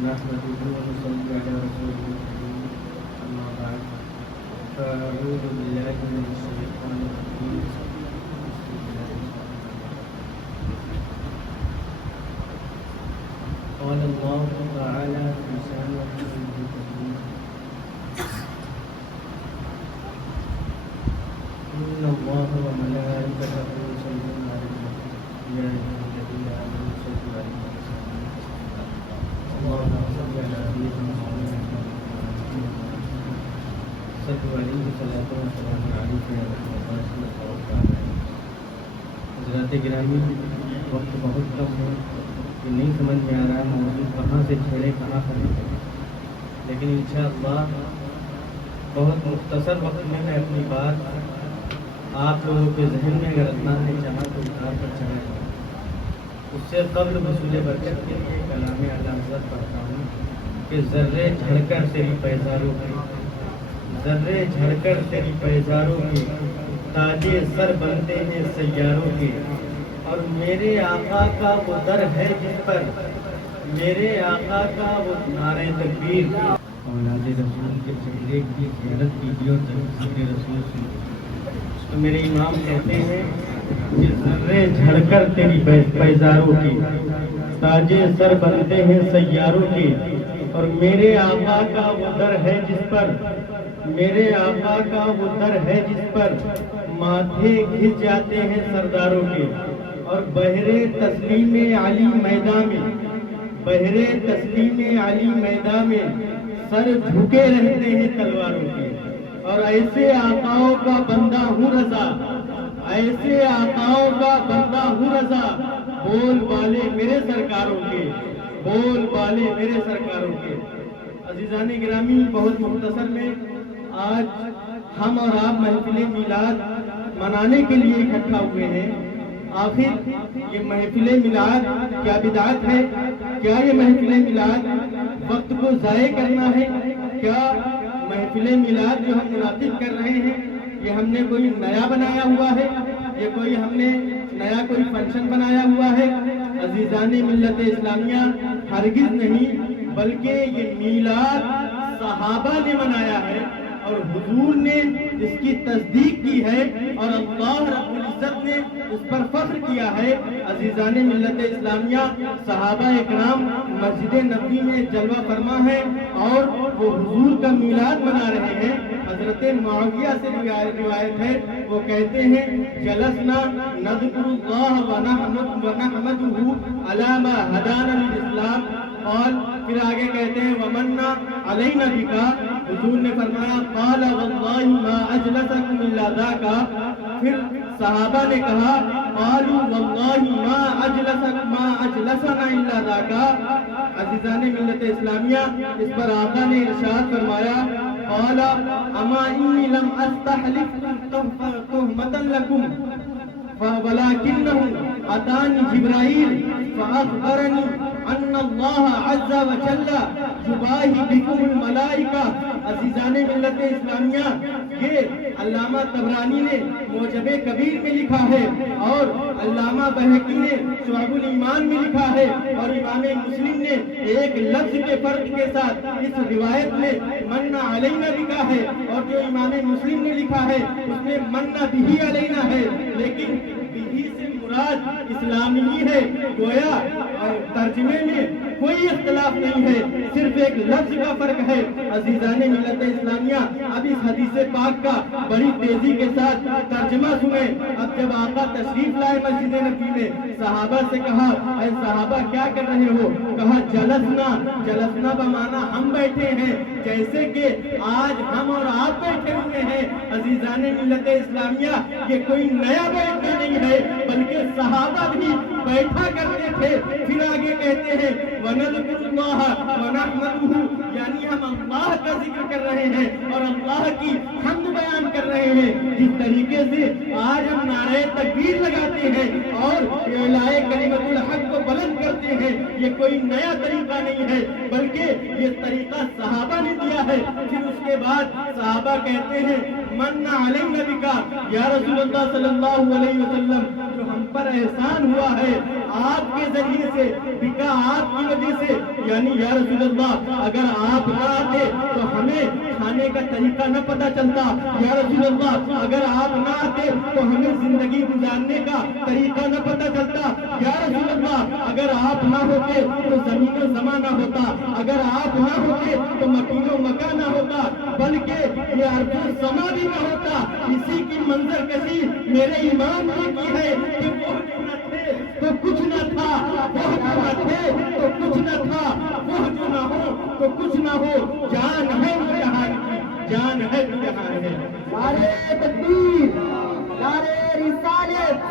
نحمده ونصلي على رسوله الكريم أما بعد فأعوذ بالله من الشيطان الرجيم بسم الله الرحمن الرحيم قال الله تعالى في شأن رسوله الكريم إن الله وملائكته يصلون على النبي يا أيها الذين آمنوا صلوا عليه وسلموا اللهم صل على سيدنا محمد صلوا عليه صلاة وسلام عليك يا رسول الله صلی اللہ علیہ وسلم. حضرات گرامی، وقت بہت کم ہے کہ نہیں سمجھ میں آ رہا موضوع کہاں سے چھیڑے کہاں ختم کرے، لیکن انشاءاللہ بہت مختصر وقت میں ہے اپنی بات آپ لوگوں کے ذہن میں اگر اللہ نے چاہا تو اٹھا کر چڑھے. اس سے قبل وصول برکت کے لیے کلام اعلیٰ حضرت پڑھتا ہوں کہ ذرے جھڑ کر تیری پیزاروں کی، ذرے جھڑ کر تیری پیزاروں کی تاجے سر بنتے ہیں سیاروں کے، اور میرے آقا کا وہ در ہے جس پر، میرے آقا کا وہ نعرہ تکبیر اولاد رسول کے چہرے کی زیارت کیجیے اور تقدیر رسول سے. تو میرے امام کہتے ہیں کہ ذرے جھڑ کر تیری پیزاروں کی تاجے سر بنتے ہیں سیاروں کے، اور میرے آقا کا وہ در ہے جس پر، میرے آقا کا وہ در ہے جس پر ماتھے گھس جاتے ہیں سرداروں کے، اور بہرے تسلیم علی میدان میں، بہرے تسلیم علی میدان میں سر جھکے رہتے ہیں تلواروں کے. اور ایسے آقاؤں کا بندہ ہوں رضا، ایسے آقاؤں کا بندہ ہوں رضا، بول بالے میرے سرکاروں کے، بول بالے میرے سرکاروں کے. عزیزان گرامی، بہت مختصر میں آج ہم اور آپ محفل میلاد منانے کے لیے اکٹھا ہوئے ہیں. آخر یہ محفل میلاد کیا بدعت ہے؟ کیا یہ محفل میلاد وقت کو ضائع کرنا ہے؟ کیا محفل میلاد جو ہم منعقد کر رہے ہیں یہ ہم نے کوئی نیا بنایا ہوا ہے؟ یہ کوئی ہم نے نیا کوئی فنکشن بنایا ہوا ہے؟ عزیزان ملت اسلامیہ، ہرگز نہیں، بلکہ یہ میلاد صحابہ نے منایا ہے اور حضور نے اس کی تصدیق کی ہے اور اللہ رب العزت نے اس پر فخر کیا ہے. عزیزان ملت اسلامیہ، صحابہ اکرام مسجد نبوی میں جلوہ فرما ہے اور وہ حضور کا میلاد منا رہے ہیں. حضرت معاویہ سے روایت ہے، وہ کہتے ہیں جلسنا نذکر اللہ ونحمدہ علی ما ہدانا للاسلام. اور پھر آگے کہتے ہیں ومنا علینا بکا. حضور نے فرمایا قال واللہ ما اجلسکم الا ذاکا. پھر صحابہ نے کہا قالوا واللہ ما اجلسنا الا ذاکا. عزیزان ملت اسلامیہ، اس پر آقا نے ارشاد فرمایا قال اما انی لم استحلف تہمتا لکم ولکنہ اتانی جبرائیل فاخبرنی ان اللہ عز وجل یباہی بکم الملائکہ. عزیزان ملت اسلامیہ، یہ علامہ طبرانی نے معجم کبیر میں لکھا ہے اور علامہ بہقی نے شعب الایمان میں لکھا ہے اور امام مسلم نے ایک لفظ کے فرق کے ساتھ اس روایت میں مننا علینا لکھا ہے، اور جو امام مسلم نے لکھا ہے اس میں مننا بہی علینا ہے، لیکن بہی سے مراد اسلامی ہی ہے. گویا ترجمے میں کوئی اختلاف نہیں ہے، صرف ایک لفظ کا فرق ہے. عزیزان ملت اسلامیہ، اب اس حدیث پاک کا بڑی تیزی کے ساتھ ترجمہ سنیں. اب جب آقا تشریف لائے مسجد نبوی میں، صحابہ سے کہا اے صحابہ کیا کر رہے ہو؟ کہا جلسنا. جلسنا بمانا ہم بیٹھے ہیں، جیسے کہ آج ہم اور آپ بیٹھے ہوئے ہیں. عزیزان ملت اسلامیہ، یہ کوئی نیا بیٹھنا نہیں ہے بلکہ صحابہ بھی بیٹھا کرتے تھے. پھر آگے کہتے ہیں وَنَذْكُرُ اللَّهَ وَنَحْمَدُهُ، یعنی ہم اللہ کا ذکر کر رہے ہیں اور اللہ کی حمد بیان کر رہے ہیں. جس طریقے سے آج ہم نعرہ تکبیر لگاتے ہیں اور اعلاء کلمۃ الحق کو بلند کرتے ہیں، یہ کوئی نیا طریقہ نہیں ہے بلکہ یہ طریقہ صحابہ نے دیا ہے. پھر اس کے بعد صحابہ کہتے ہیں من علینا بکا، یا رسول اللہ صلی اللہ علیہ وسلم، جو ہم پر احسان ہوا ہے آپ کے ذریعے سے، بکا آپ کی وجہ سے، یعنی یا رسول اللہ اگر آپ نہ آتے تو ہمیں کھانے کا طریقہ نہ پتہ چلتا. یا رسول اللہ اگر آپ نہ آتے تو ہمیں زندگی گزارنے کا طریقہ نہ پتہ چلتا. یا رسول اللہ اگر آپ نہ ہوتے تو زمین و زمان نہ ہوتا، اگر آپ نہ ہوتے تو مکین و مکان نہ ہوتا، بلکہ یہ ارض و سما بھی نہ ہوتا. اسی کی منظر کشی میرے امام نے کی ہے کہ وہ جو نہ تھے تو کچھ نہ تھا، وہ جو نہ تھے تو کچھ نہ تھا، وہ جو نہ ہو تو کچھ نہ ہو. جان ہے وہ جہان کی، جان ہے وہ جہان ہے. نعرے تکبیر، نعرے رسالت،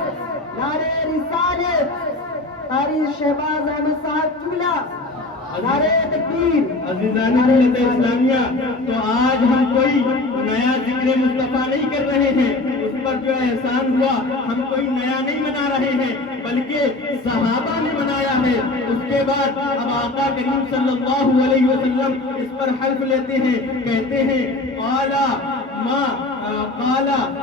نعرے رسالت، قاری شہباز احمد صاحب چولہ، نعرے تکبیر. عزیزان ملت اسلامیہ، تو آج ہم کوئی نیا ذکر مصطفیٰ نہیں کر رہے ہیں، اس پر جو احسان ہوا ہم کوئی نیا نہیں منا رہے ہیں بلکہ صحابہ نے منایا ہے. اس کے بعد اب آقا کریم صلی اللہ علیہ وسلم اس پر حلف لیتے ہیں، کہتے ہیں قالا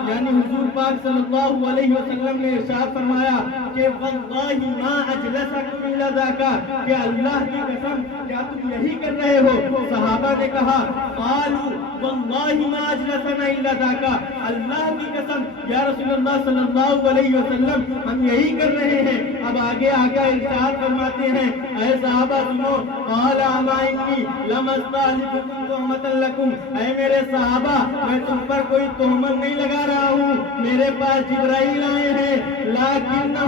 یعنی حضور پاک صلی اللہ علیہ وسلم نے ارشاد فرمایا کہ واللہ ما اجلسکم الا ذاکا، کہ اللہ کی قسم کیا تم یہی کر رہے ہو؟ صحابہ نے کہا قالوا واللہ ما اجلسنا الا ذاکا، اللہ کی قسم یا رسول اللہ صلی اللہ علیہ وسلم ہم یہی کر رہے ہیں. اب آگے آقا ارشاد فرماتے ہیں اے صحابہ سنو، قال اما انی لم استحلفکم تہمۃ لکم، اے میرے صحابہ میں تم پر کوئی تہمت نہیں لگا رہا ہوں، میرے پاس جبرائیل آئے ہیں. لیکنہ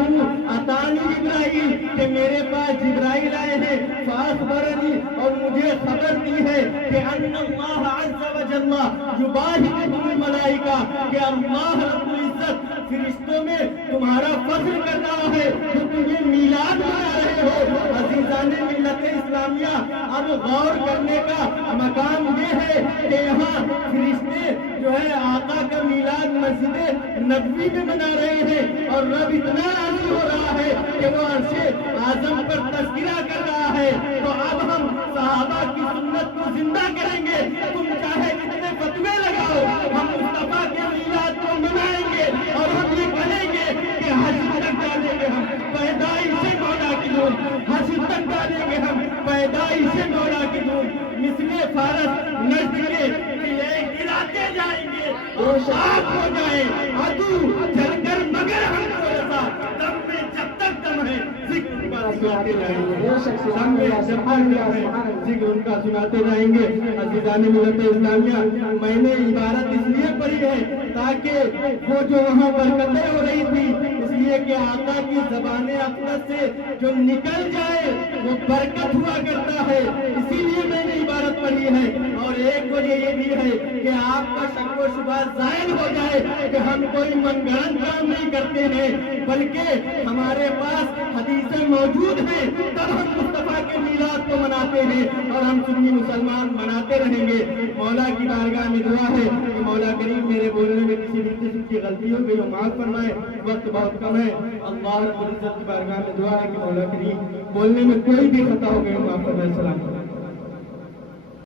اتانی جبرائیل، کہ میرے پاس جبرائیل آئے ہیں. فاخبرنی، اور مجھے خبر دی ہے کہ ان اللہ عز وجل یباہی الملائکہ، کہ اللہ رب العزت فرشتوں میں تمہارا فخر کر رہا ہے جو تمہیں میلاد منا رہے ہو. عزیزان ملت اسلامیہ، اب غور کرنے کا مقام یہ ہے کہ یہاں فرشتے جو ہے آقا کا میلاد مسجد نبوی میں منا رہے ہیں اور رب اتنا راضی ہو رہا ہے کہ وہ عرش اعظم پر تذکرہ کر رہا ہے. تو اب ہم صحابہ کی سنت کو زندہ کریں گے. تم چاہے جتنے فتوے لگاؤ، ہم مصطفیٰ کے میلاد کو منائیں گے اور ہم یہ کہیں گے کہ حج تک ڈالیں گے ہم پیدائش مولا کی نور، حج تک ڈالیں گے ہم پیدائش مولا کی نور. مثل فارس نجد کے قلعے گراتے جائیں گے، آگ ہو جائے عدو جل کر مگر ہم کو رسا، دم میں جب تک دم ہے ذکر کا سناتے جائیں گے، دم میں جب تک دم ہے ذکر ان کا سناتے جائیں گے. عزیزان ملت اسلامیہ، میں نے عبارت اس لیے پڑھی ہے تاکہ وہ جو وہاں برکتیں ہو رہی تھی، اس لیے کہ آقا کی زبان اقدس سے جو نکل جائے وہ برکت ہوا کرتا ہے، اسی لیے میں نے عبارت پڑھی ہے. اور ایک وجہ یہ بھی ہے کہ آپ کا شک و شبہ ظاہر ہو جائے کہ ہم کوئی من گھڑت کام نہیں کرتے ہیں بلکہ ہمارے پاس حدیثیں موجود ہیں، تب ہم مصطفیٰ کے میلاد کو مناتے ہیں اور ہم سنی مسلمان مناتے رہیں گے. مولا کی بارگاہ میں دعا ہے کہ مولا کریم میرے بولنے میں کسی بھی قسم کی غلطی ہو گئی معاف فرمائے، وقت بہت کم ہے. اللہ رب العزت کی بارگاہ میں دعا ہے کہ مولا کریم بولنے میں کوئی بھی خطا ہو گئی معاف فرمائے. السلام علیکم.